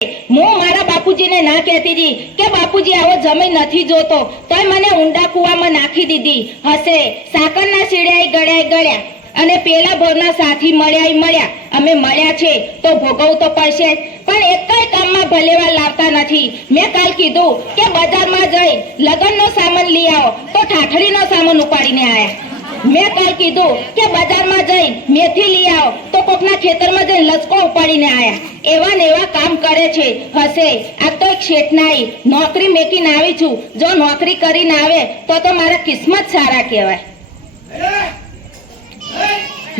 હું મારા બાપુજીને ના કહેતી હતી કે બાપુજી આવો જમીન નથી જોતો, તોય મને ઊંડા કૂવામાં નાખી દીધી હશે. સાકરના શીડ્યા ગળ્યા અને પેલા ભોરના સાથી મળ્યા. અમે મળ્યા છે તો ભોગવવું તો પડશે જ, પણ એકેય કામમાં ભલેવા લાવતા નથી. મેં કાલ કીધું કે બજારમાં જઈ લગ્નનો સામાન લઈ આવો તો ઠાઠડીનો સામાન ઉપાડીને આવ્યા. મેં કાલ કીધું કે બજારમાં જઈ મેથી લઈ આવો તો કોકના ખેતરમાં જઈને લચકો ઉપાડીને આવ્યા. એવા ને એવા કામ કરે છે હશે. આ તો એક શેઠનાઈ નોકરી મેકીને આવી છું. જો નોકરી કરીને આવે તો મારા કિસ્મત સારા કહેવાય.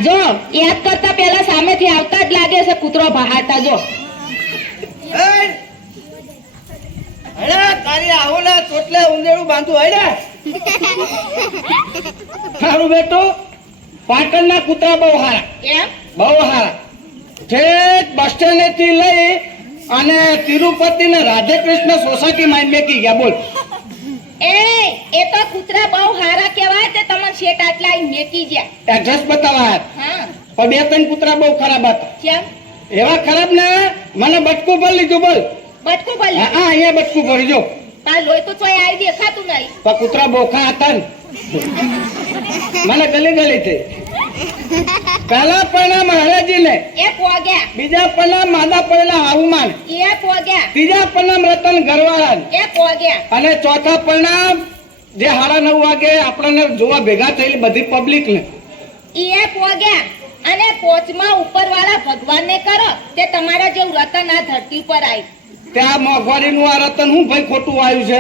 જો યાદ કરતા પેલા સામેથી આવતા જ લાગે છે કૂતરો બહારતા. જો તારી આવો ને ચોટલે ઉંદેડું બાંધું હે સારું બેટો. પાટણના કૂતરા બહુ હારા, એમ બહુ હારા. ઠેઠ બસ સ્ટેન્ડ થી લઈ અને તિરુપતિ ને રાધે કૃષ્ણ સોસાયટી માં મેકી ગયા. બોલ એ તો કૂતરા બહુ હારા કહેવાય તે તમને શેઠ આટલા મેકી ગયા. એડ્રેસ બતાવા હા પણ બે ત્રણ કૂતરા બહુ ખરાબ હતા. કેમ એવા ખરાબ ને મને બટકું ભરી લીધું. બોલ બટકું ભરી હા અહીંયા બટકું ભરી જો. આ લોહી તો ચોય આવી દેખાતું નહીં. પણ કૂતરા બોખા હતા ને મને ગલી થઈ. પહેલા પૈણા મહારાજી ને, એ પોગ્યા. બીજા પૈણા માદા પૈણા હાઉમાન, એ પોગ્યા. ત્રીજા પૈણા રતન ઘરવાળા, એ પોગ્યા. અને ચોથા પૈણા જે 9:30 વાગે આપણને જોવા ભેગા થયેલી બધી પબ્લિક ને એ પોગ્યા. અને પોચમાં ઉપરવાળા ભગવાનને કરો તે તમારા જેવું રતન આ ધરતી પર આવી. ત્યાં મોંઘવારી નું આ રતન હું ભાઈ ખોટું આવ્યું છે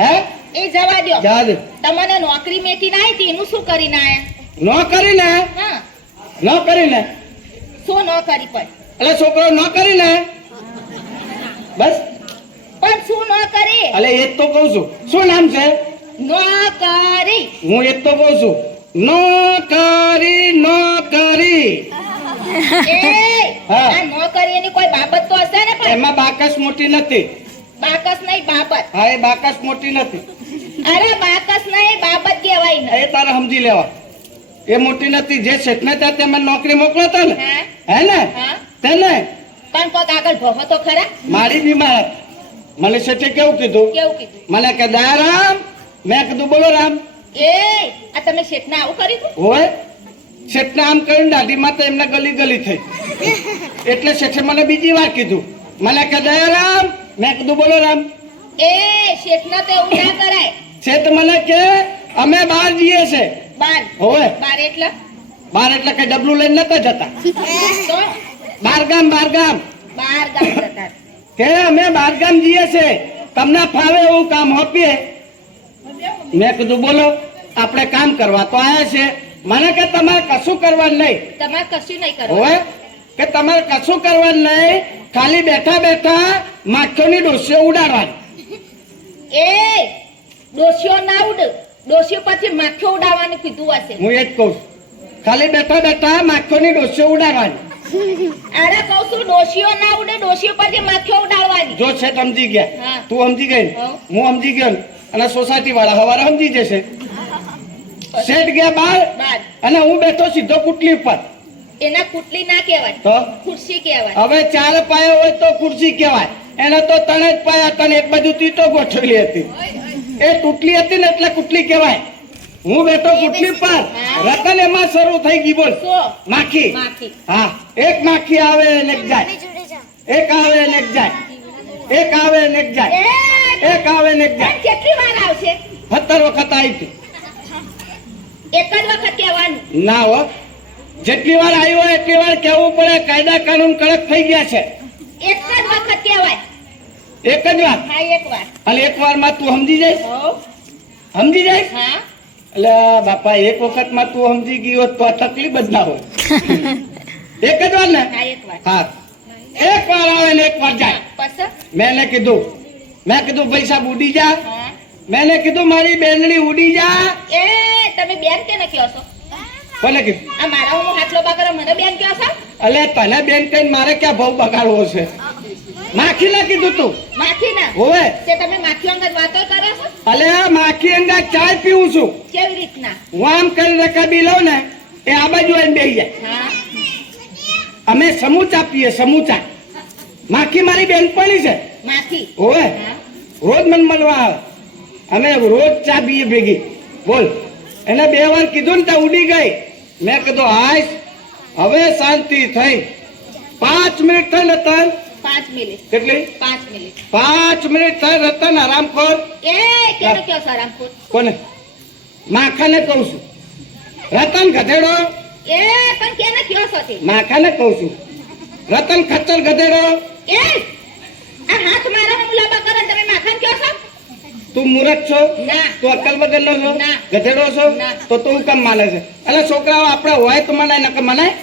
હે? એ જવા દો. જાજ તમને નોકરી મેકીને આવી હતી એનું શું કરીને આયા? ન કરીને, હા ન કરીને શું ન કરી પણ? એટલે છોકરો ન કરીને બસ. પણ શું ન કરી? એટલે એ જ તો કઉ છું. શું નામ છે? ન કરી. હું એ જ તો કઉ છું. નોકરી હા. આ નોકરી એની કોઈ બાબત તો હશે ને? પણ એમાં બાકસ મોટી નથી. બાકસ નહીં બાબત. હા એ બાકસ મોટી નથી. અરે બાકસ નહીં બાબત કહેવાય ને. એ તારે સમજી લેવા. એ મોટી નથી. જે શેઠને ત્યાં તમે નોકરી મોકલતા ને હા હે ને હા. તેને પણ કોક આગળ ભોગો તો ખરા. મારી બીમાર મને શેઠે કેવું કીધું? કેવું કીધું? મને કે દયારામ. મેં કીધું બોલો રામ. આ તમે શેઠને આવું કર્યું હતું? હોય શેઠને આમ કર્યું દાઢીમાં તો એમને ગલી થઈ. એટલે શેઠે મને બીજી વાર કીધું. મને કે દયારામ. મેં કીધું બોલો રામ. શેઠને તો એવું ના કરાય. શેઠ મને કે અમે બહાર જઈએ છે. બાર હોય બાર એટલે બહાર એટલે કઈ ડબલું લઈને નતા જતા. તો બાર ગામ બાર ગામ જતા. કે અમે બહાર ગામ જઈએ છે, તમને ફાવે એવું કામ આપીએ. મેં કીધું બોલો. આપણે કામ કરવા તો આયા છે. મને કે તમારે કશું કરવાનું નહીં. તમારે કશું નહીં કરવું. હોય કે તમારે કશું કરવાનું નહીં. ખાલી બેઠા બેઠા માખીઓની ડોસીઓ ઉડાડવાની. ડોશીઓ ના ઉડ. ડોશીઓ પછી માખીઓ ઉડાવવાનું કીધું હશે. હું એ જ કહું છું. ખાલી બેઠા બેઠા માખીઓની ડોસીઓ ઉડાડવાની. અરે કહું છું ડોશીઓ ના ઉડે. ડોશીઓ પછી માખીઓ ઉડાડવાની. જો છે સમજી ગયા. હા. તું સમજી ગઈ ને? હા. હું સમજી ગયો ને? અને સોસાયટી વાળા હવારે સમજી જશે. શેઠ ગયા બહાર બાર અને હું બેઠો સીધો કુટલી ઉપર. એના કુટલી ના કહેવાય, તો ખુરશી કહેવાય. હવે 4 પાયા હોય તો ખુરશી કહેવાય. એને તો 3 જ પાયા હતા ને એક બાજુ તીતો ગોઠવેલી હતી. એ તૂટલી હતી ને એટલે કુટલી કહેવાય. હું બેઠો કુટલી પર. રતન એમાં શરૂ થઈ ગઈ. બોલ શું? માખી. માખી. હા એક માખી આવે ને એક જાય. એક આવે ને એક જાય. એક આવે ને એક જાય. એક આવે ને એક જાય. પણ કેટલી વાર આવશે? 17 વખત આવી હતી. એક જ વખત કહેવાનું. ના હો, જેટલી વાર આવ્યો હોય એટલી વાર કહેવું પડે. કાયદા કાનૂન કડક થઈ ગયા છે. એક જ વખત કહેવાય. એક જ વાર. હા એક વાર. અને એક વાર માં તું સમજી જાય. હો. સમજી જાય. હા એટલે બાપા એક વખત માં તું સમજી ગઈ હોત તો આ તકલીફ જ ના હોય. એક જ વાર ને? હા એક વાર. હા એક વાર આવે ને એક વાર જાય. પછી મેં કીધું પૈસા ઉડી જા. હા મેં કીધું મારી બેનડી ઉડી જા. તમે બેન કે ન કહો છો? કોને કીધું? આ મારા હું હાથલો બાકરો મને બેન કહો છો? અલે તને બેન કહીને મારે ક્યાં ભાવ બગાડવો છે? માખી ના કીધું તું? માખી ના. હોવે. તે તમે માખી અંગત વાતો કરો છો? અલે આ માખી અંગા ચા પીવું છું. કેવી રીતના? હું આમ કરી રકાબી લઉં ને એ આ બાજુ આવીને બેસી જાય. હા અમે સમૂચા પીએ. સમૂચા માખી મારી બેનપણી છે. માખી ઓવે હા. રોજ મને મળવા આવે અમે રોજ ચા પીએ ભેગી. બોલ એને 2 વાર કીધું ને ત્યાં ઉડી ગઈ. મેં કીધું હાશ હવે શાંતિ થઈ. 5 મિનિટ થઈ રતન. 5 મિનિટ કેટલી? 5 મિનિટ 5 મિનિટ થઈ રતન આરામ કર. કેનો કયો સરામપુર કોને? માખાને કહું છું. રતન ગધેડો. પણ કેનો કયો છો તે માખાને કહું છું. રતન ખચ્ચર ગધેડો. આ હાથ મારા મુલાબા કરે તમે માખણ કયો છો? તું મૂર્ખ છો? ના. તું અક્કલ વગરનો છો? ના. ગધેડો છો? ના. તો તું કેમ માને છે? એટલે છોકરાઓ આપણે હોય તો મનાય નકર મનાય?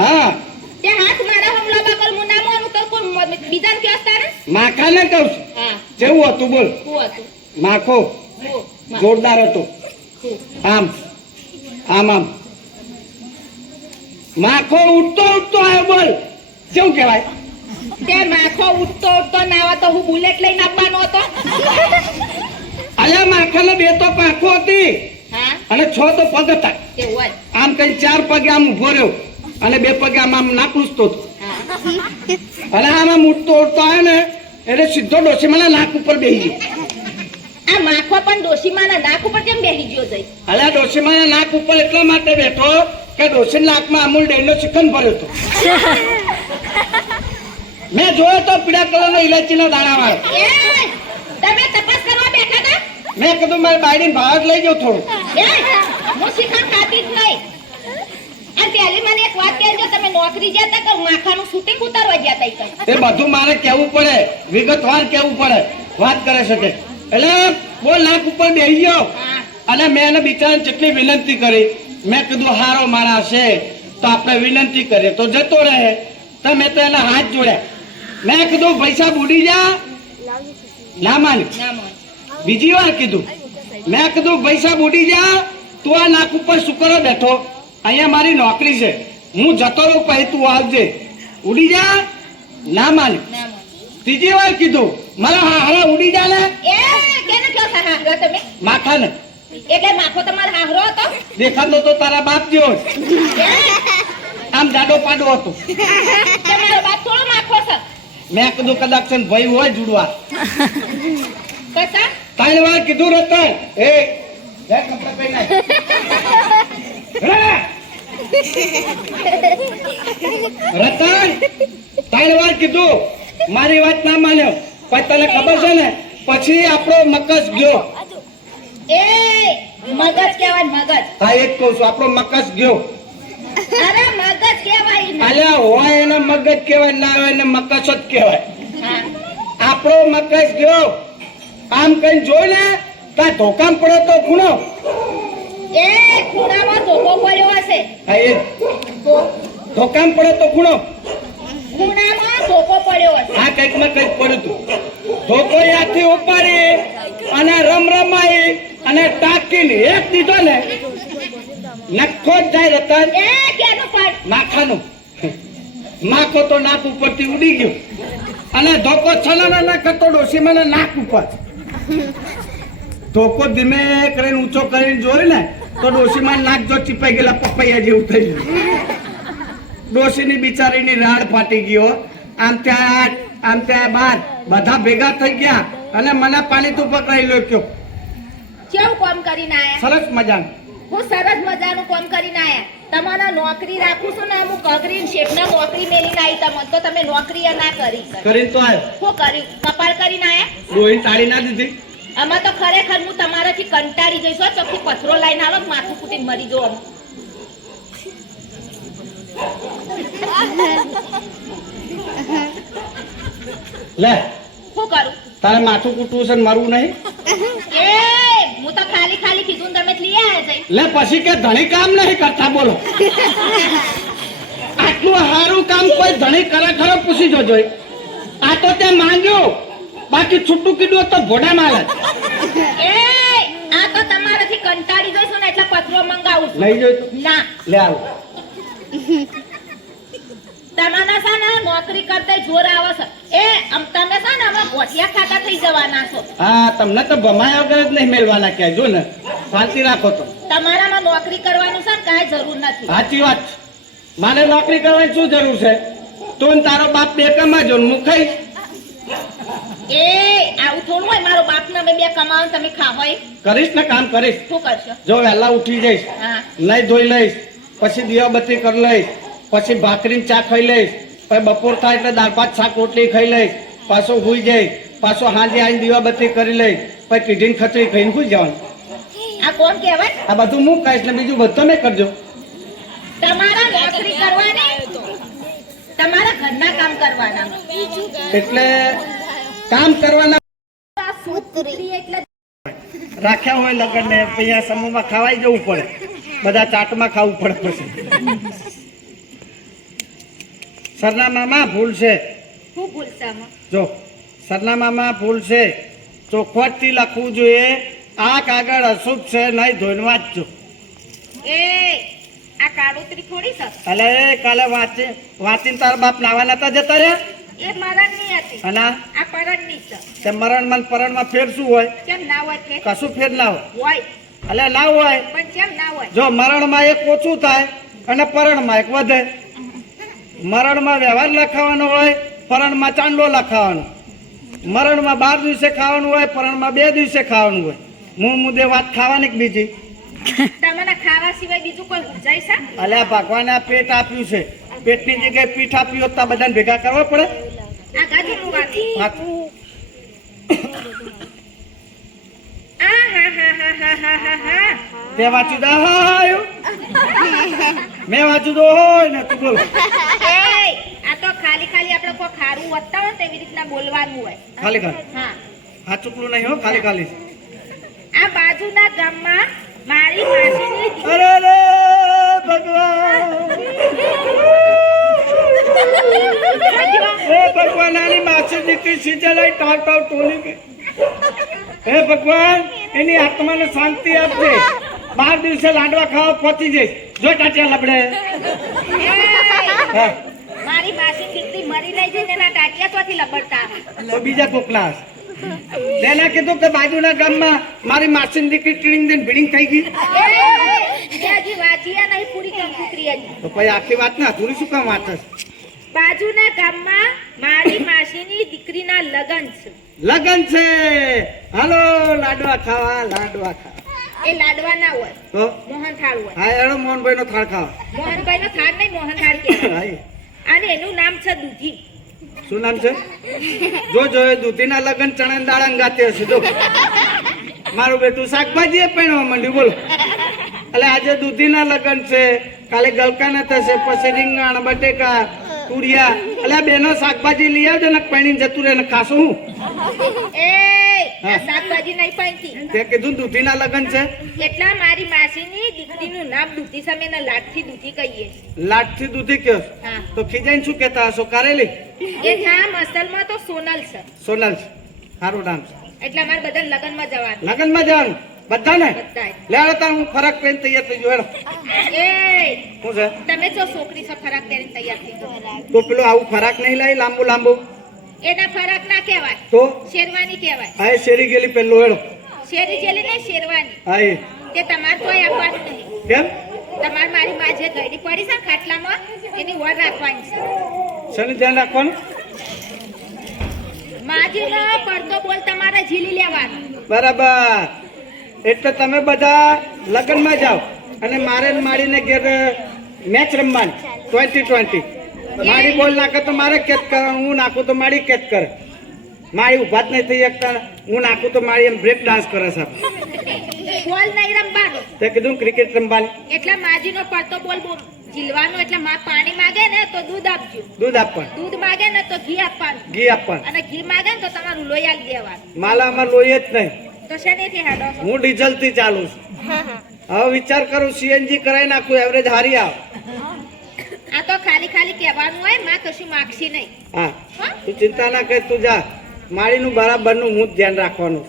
હા તે હાથ મારા મુલાબા કર મુ ના મોનું તો કોણ બીજાને કયો તારે? માખાને કહું છું. હા જેવું હતું બોલ. હું હતું માખો હું જોરદાર હતો. આમ આમ આમ માખો ઉઠતો ઉઠતો આવ્યો બોલ. કેવું કહેવાય? તે માખો ઉઠતો ઉઠતો નાવા તો હું બુલેટ લઈને આવવાનો હતો. અલ્યા માખાને 2 તો પાંખો હતી હા અને 6 તો પગ હતા. તે હોય આમ કઈ 4 પગે આમ ઉભો રહ્યો અને 2 પગે આમ આમ નાક લૂછતો હતો. હા અને આમ આમ ઉઠતો ઉઠતો આવ્યો ને એટલે સીધો ડોશીમાના નાક ઉપર બેસી ગયો. આ માખો પણ ડોશીમાના નાક ઉપર કેમ બેસી ગયો જઈ? અલ્યા ડોશીમાના નાક ઉપર એટલા માટે બેઠો કે ડોશીના નાકમાં અમૂલ ડેરીનો શ્રીખંડ ભર્યો હતો. મેં જોયો તો પીળા કલરનો ઇલાયચીનો દાણા વાળો. તમે તપાસ કરવા બેઠા હતા? મેં કીધું મારી બાયડીને ભાગ લઈ જાઉં થોડું. હું શ્રીખંડ ખાતી જ નહીં. અને પહેલી મને એક વાત કહેજો, તમે નોકરી ગયા હતા કે માખાનું શૂટિંગ ઉતારવા ગયા હતા? ઈ કઈ એ બધું મારે કહેવું પડે, વિગતવાર કહેવું પડે. વાત કરે છે તે એટલે બોલ નાક ઉપર બેસી ગયો. હા અને મેં એને બિચારાને કેટલી વિનંતી કરી. મેં કીધું હારો માણસ છે તો આપણે વિનંતી કરીએ તો જતો રહે. તો મેં તો એના હાથ જોડ્યા. મેં કીધું પૈસા બુડી જા. ના માની. ના મોન બીજી વાર કીધું. મેં કીધું પૈસા બુડી જા. તું આ નાક ઉપર શું કરો બેઠો? અહીંયા મારી નોકરી છે, હું જતો રહું પછી તું આવજે. ઉડી જા. ના માની. ના મોન ત્રીજી વાર કીધું. મારા હારા ઉડી જા ને. કેને કયો છો હાહરો તમે? માથાને એટલે માખો તમારો હાહરો હતો? દેખાતો તો તારા બાપ જેવો જ. આમ જાડો પાડો હતો. તમારો બાપ થોડો માખો છે? મેં કીધું કદાચ છે ને ભાઈ હોય જુડવા. કસા 3 વાર કીધું રતન. એ લે કપડાં પહેરી નાખ. રતન 3 વાર કીધું. મારી વાત ના માન્યો. પણ તને ખબર છે ને પછી આપણો મકસ ગયો. એ મગજ કહેવાય મગજ. હા એક કહું છું, આપણો મકસ ગયો. અરે મગજ કહેવાય ને. અલ્યા હોય એને મગજ કહેવાય, ના હોય એને મકસ જ કહેવાય. હા આપણો મકસ ગયો. આમ કઈ જોઈ ને તા ધોકામ પડે તો ખૂણો. એ ખૂણામાં ધોકો પડ્યો હશે. હા એ ધો- ધોકામ પડે તો ખૂણો. ખૂણામાં ધોકો પડ્યો હશે. આ કઈક માં કઈક પડ્યું તું. ધોકો યાથી ઉપાડી અને રમાઈ અને ટાંકીને એક દીધો ને નખો જ જાય રતન. એ કેનું પાડ? માખાનું. માખો તો નાક ઉપરથી ઉડી ગયો અને ધોકો છલાના ના કરતો ડોશીમાના નાક ઉપર. ધોકો ધીમે કરીને ઊંચો કરીને જોયું ને તો ડોશીમાં નાક જો ચીપાઈ ગયેલા પપૈયા જેવું થઈ ગયું. ડોશીની બિચારીની રાડ ફાટી ગયો. આમ ત્યાં બાર બધા ભેગા થઈ ગયા અને મને પાણી તું પકડાઈ લો કયો. કેવું કામ કરીને આયા? સરસ મજાનું. હું સરસ મજાનું કામ કરીને આયા. તમારા નોકરી રાખું છું ને અમુક અઘરી શેઠના નોકરી મેલીને આવી તમને તો તમે નોકરી એ ના કરી. કરીને તો આવ્યો. શું કર્યું? કપાળ કરીને આયા? ડોહી તાળી ના દીધી. આમાં તો ખરેખર હું તમારાથી કંટાળી જઈશ હો. ચોખ્ખી પથરો લઈને આવો માથું ફૂટીને મરી જો. લે શું કરું? તારે માથું કૂટવું છે ને મરવું નહીં. એ હું તો ખાલી ખાલી કીધું ને તમે જ લઈ આયા જઈ. લે પછી કે ધણી કામ નહીં કરતા બોલો. આટલું સારું કામ કોઈ ધણી કરે ખરો પૂછી જોજો. આ તો તે માંગ્યું, બાકી છૂટું કીધું તો ભોડા માલે. એ આ તો તમારાથી કંટાળી જઈશું ને એટલે પથરો મંગાવું છું. લઈ જોઈ ના લે આવું. તમારા છે ને નોકરી કરતા જોર આવે છે. એ તમે છે ને હવે ગોઠિયા ખાતા થઈ જવાના છો. હા તમને તો ભમાયા વગર જ નહીં મેળવાના ક્યાંય. જો ને શાંતિ રાખો તો. તમારામાં નોકરી કરવાનું છે ને કાંઈ જરૂર નથી. સાચી વાત. મારે નોકરી કરવાની શું જરૂર છે? તું ને તારો બાપ બે કમાજો ને હું ખાઈશ. એ આવું થોડું હોય મારો બાપ ને અમે બે કમાવો ને તમે ખાવો એ કરીશ ને કામ કરીશ. શું કરશો? જો વહેલા ઉઠી જઈશ, હા નહીં ધોઈ લઈશ, પછી દીવાબત્તી કરી લઈશ, પછી ભાખરી ચા ખાઈ લઈશ, પછી બપોર થાય એટલે દાળ ભાત શાક રોટલી ખાઈ લઈશ, પાછો હુઈ જઈશ, પાછો સાંજે આવીને દીવાબત્તી કરી લઈશ, પછી કીધીને ખચડી ખાઈને હુઈ જવાનું. આ કોણ કહેવાય? આ બધું હું ખાઈશ ને બીજું બધું તમે કરજો. તમારા નોકરી કરવાની, તમારા ઘરના કામ કરવાના. એટલે કામ કરવાના આ સૂત્રી એટલે રાખ્યા હોય લગન ને અહીંયા સમૂહમાં ખાવાઈ જવું પડે, બધા ચાટમાં ખાવું પડે. પછી સરનામામાં ભૂલ છે. શું ભૂલશે આમાં? જો સરનામામાં ભૂલ છે, ચોખવટથી લખવું જોઈએ. આ કાગળ અશુભ છે, નહીં ધોઈને વાંચજો. એ આ કાળોતરી થોડી છે. એટલે કાલે વાંચીને તારા બાપ નાવા નતા જતા રહ્યા. એ મરણની હતી, અને આ પરણની છે. તે મરણમાં ને પરણમાં ફેર શું હોય? કેમ ના હોય? કે કશું ફેર ના હોય. હોય એટલે ના હોય. પણ કેમ ના હોય? જો મરણમાં એક ઓછું થાય અને પરણમાં એક વધે. મરણમાં વ્યવહાર લખાવાનો હોય, પરણમાં ચાંદલો લખાવાનો. મરણમાં 12 દિવસે ખાવાનું હોય, પરણમાં 2 દિવસે ખાવાનું હોય. મુદ્દે વાત ખાવાની કે બીજી? તમને ખાવા સિવાય બીજું કોઈ ઉજાય છે? અલ્યા ભગવાને આ પેટ આપ્યું છે, પેટની જગ્યાએ પીઠ આપ્યું હોત તો આ બધાને ભેગા કરવા પડે. આ ગાજરનું વાટી. હા. આ હા હા હા હા હા હા હા. તે વાંચ્યું દા હા હા આવ્યું. મેં વાંચ્યું તો હોય ને તું બોલ. એ આ તો ખાલી ખાલી આપણે કોઈ ખારું વધતા હોય ને તેવી રીતના બોલવાનું હોય. ખાલી ખાલી હા હા ચૂકલું નહીં હો, ખાલી ખાલી. આ બાજુના ગામમાં મારી માસીની અરે રે ભગવાન, હે ભગવાન, આની માસી દીકરી સીધે લઈ ટાવ ટાવ ટોલી ગઈ. હે ભગવાન, એની આત્માને શાંતિ આપજે. 12 દિવસે લાડવા ખાવા પહોંચી જઈશ. જો ટાટિયા લબડે. હા, મારી માસી દીકરી મરી નહીં જઈને એના ટાટિયા તોથી લબડતા. તો બીજા કોકના હશે. તેના કીધું કે બાજુના ગામમાં મારી માસીની દીકરી ટીડિંગ દઈને ભીડિંગ થઈ ગઈ. હજી વાંચીયા નહીં પૂરી કંકુતરી હજી. તો પછી આખી વાત ના થોડી શું કામ વાત છે? બાજુના ગામમાં મારી માસીની દીકરીના લગન છે. લગન છે, હાલો લાડવા ખાવા, લાડવા ખાવા. એ લાડવા ના હોય, તો મોહન થાળ હોય. હા એનો મોહનભાઈ નો થાળ ખાવા. મોહનભાઈ નો થાળ નહીં, મોહન થાળ કહેવાય. હાય. અને એનું નામ છે દૂધી. શું નામ છે? જો એ દૂધીના લગન ચણા દાડા ગાતે હશે. જો મારું બેટું શાકભાજી એ પહેરવા માંડ્યું. બોલો, એટલે આજે દૂધીના લગન છે, કાલે ગલકાના થશે, પછી રીંગણ બટેકા તુરિયા. એટલે બેનો શાકભાજી લઈ આવજો ને પહેરીને જતું રહે ને ખાશું હું. એ હા. આ શાકભાજી નહીં પાઈતી. તે કીધું દૂધીના લગન છે. એટલા મારી માસીની દીકરીનું નામ દૂધી સામે એના લાડથી દૂધી કહીએ. લાટથી દૂધી કયો? હા. તો ખીજાઈને શું કહેતા હશો? કારેલી? એ નામ અસલમાં તો સોનલ છે. સોનલ છે. સારું નામ છે. એટલે અમારે બધા લગનમાં જવાનું. લગનમાં જવાનું બધાને? બધાય. લે તા હું ફરક પહેરીને તૈયાર થઈ ગયો. એ શું છે? તમે જો છોકરી છો ફરાક પહેરીને તૈયાર થઈ જાઓ. તો પેલું આવું ફરાક નહીં લાવી લાંબુ લાંબુ? એના ફરાક ના કહેવાય, તો શેરવાની કહેવાય. આ શેરી ગયેલી પેલું હેડો. શેરી જેલી ને શેરવાની. હા એ તે તમારે તોય આપવાનું નહીં. કેમ? તમારે મારી માં જે ગળી પડી છે ને ખાટલામાં એની વર રાખવાની છે. શેનું ધ્યાન રાખવાનું? માજીનો પડતો બોલ તમારે ઝીલી લેવાનો. બરાબર. એટલે તમે બધા લગ્નમાં જાઓ અને મારે ને માડીને ઘેર મેચ રમવાની 20-20. માડી બોલ નાખે તો મારે કેચ કરવાનું, હું નાખું તો માડી કેચ કરે. મારી ઉભા જ નહીં થઈ શકતા, હું નાખું તો મારી એમ બ્રેક ડાન્સ કરે છે. બોલ નહીં રમવાનો. તે કીધું ક્રિકેટ રમવાની. એટલે માજીનો પડતો બોલ ઝીલવાનો. એટલે માં પાણી માગે ને તો દૂધ આપજો, દૂધ આપવાનું, દૂધ માગે ને તો ઘી આપવાનું, ઘી આપવાનું. અને ઘી માગે ને તો તમારું લોહી આલી દેવાનું. માલા અમાર લોહી જ નહીં, તો શેનેથી હાડો? હું ડીઝલ થી ચાલુ છું. હવે વિચાર કરું સીએનજી કરાવી નાખું, એવરેજ હારી આવ. આ તો ખાલી ખાલી કહેવાનું હોય, માં કશું માગશી નહીં. હા, હા? તું ચિંતા ના કર, તું જા. માળીનું બરાબરનું હું જ ધ્યાન રાખવાનું.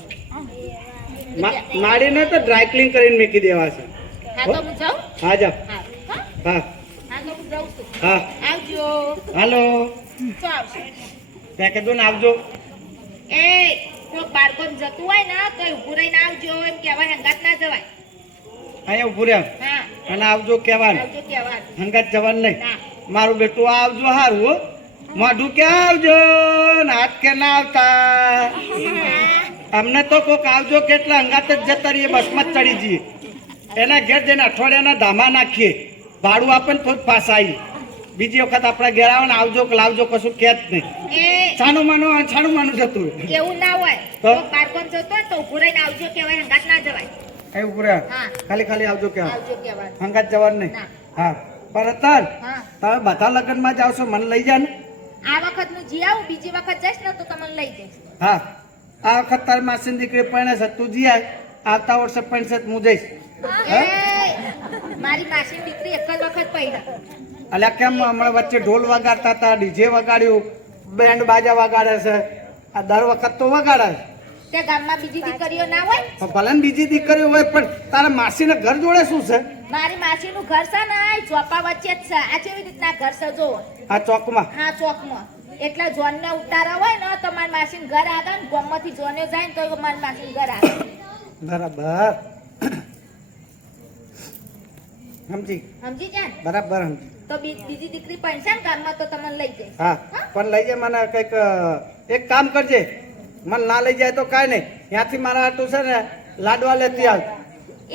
માળીને તો ડ્રાય ક્લીન કરીને મૂકી દેવા છે. હા તો હું જાઉં. હા જા. હા હા? હા હા તો હું જાઉં છું. હા. આવજો. હાલો, તો આવશે. ત્યાં કીધું ને આવજો. એ કોક બાળકોને જતું હોય ને તો ઊભું રહીને આવજો એમ કહેવાય, હંગાત ના જવાય. અહીંયા ઉભું રહ્યા હા, અને આવજો કહેવાનું, આવજો કહેવાનું. હંગાત જવાનું નહીં. ના. મારું બેટું આવજો હારું હો. મોઢું કે આવજો ને હાથ કે ના આવતા. અમને તો કોક આવજો કેટલા અંગાત જ જતા રહીએ, બસમાં જ ચડી જઈએ. એના ઘેર જઈને અઠવાડિયાના ધામા નાખીએ, ભાડું આપે ને તો જ પાછા આવીએ. બીજી વખત આપણે ઘેર આવે ને આવજો કે લાવજો કશું કે જ નહીં. છાનું માનું જતું એવું ના હોય તો? બારકોમ જતો હોય તો ઉભું રહીને આવજો કહેવાય, હંગાત ના જવાય. એવું પૂરે હા. ખાલી આવજો કે આવજો કહેવાય. અંગાત જવાનું નહીં. ના. હા પણ અત્યારે હા. તમે બધા લગ્નમાં જ આવશો, મને લઈ જા ને. આ વખત નું જી આવું, બીજી વખત જઈશ ને તો તમને લઈ જઈશ. હા આ વખત તારી માસીની દીકરી પરણે છે, તું જી આય. આવતા વર્ષે પરણશે તો હું જઈશ. એ, મારી માસીની દીકરી એક જ વખત પૈડા. અલ્યા કેમ હમણાં વચ્ચે ઢોલ વગાડતા હતા, ડીજે વગાડ્યું, બેન્ડ બાજા વગાડે છે. આ દર વખત તો વગાડે છે. તે ગામમાં બીજી દીકરીઓ ના હોય? પણ ભલે ને બીજી દીકરીઓ હોય, પણ તારા માસીના ઘર જોડે શું છે? મારી માસીનું ઘર છે ને આ ચોપા વચ્ચે જ છે. આ કેવી રીતના ઘર છે જો? આ ચોકમાં. હા, ચોકમાં. એટલે જોનને ઉતારા હોય ને તો મારી માસીનું ઘર આગળ ને ગામમાંથી જોને જાય ને તો મારી માસીનું ઘર આગળ. બરાબર સમજી જાય ને? બરાબર સમજી. તો બીજી દીકરી પૈસા ને ગામમાં તો તમને લઈ જઈશ. હા પણ લઈ જાય મને કંઈક એક કામ કરજે, મને ના લઈ જાય તો કાંઈ નહીં, ત્યાંથી મારા હાટું છે ને લાડવા લેતી હાલ.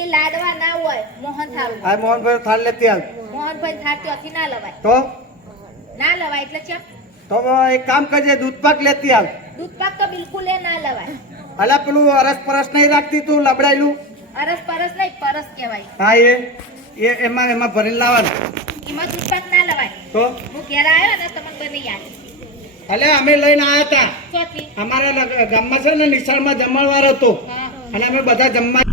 એ લાડવા ના હોય, મોહન થાળ. આ મોહનભાઈ થાળ લેતી હાલ. મોહનભાઈ થાળ ત્યાંથી ના લવાય. તો ના લવાય એટલે ચેપ. તો એક કામ કરજે, દૂધ પાક લેતી હાલ. દૂધ પાક તો બિલકુલ એ ના લવાય. અલા પેલું અરસ પરસ નહીં રાખતી તું લબડાયેલું? અરસ પરસ નહીં, પરસ કહેવાય. હા એમાં ભરીને લાવવાનું. એમાં દૂધ પાક ના લવાય. તો હું ઘેર આવ્યો ને તમને બની યાદ. અલે અમે લઈને આવ્યા હતા. ચોથી. અમારા ગામમાં છે ને નિશાળમાં જમણવાર હતો હા. અને અમે બધા જમવા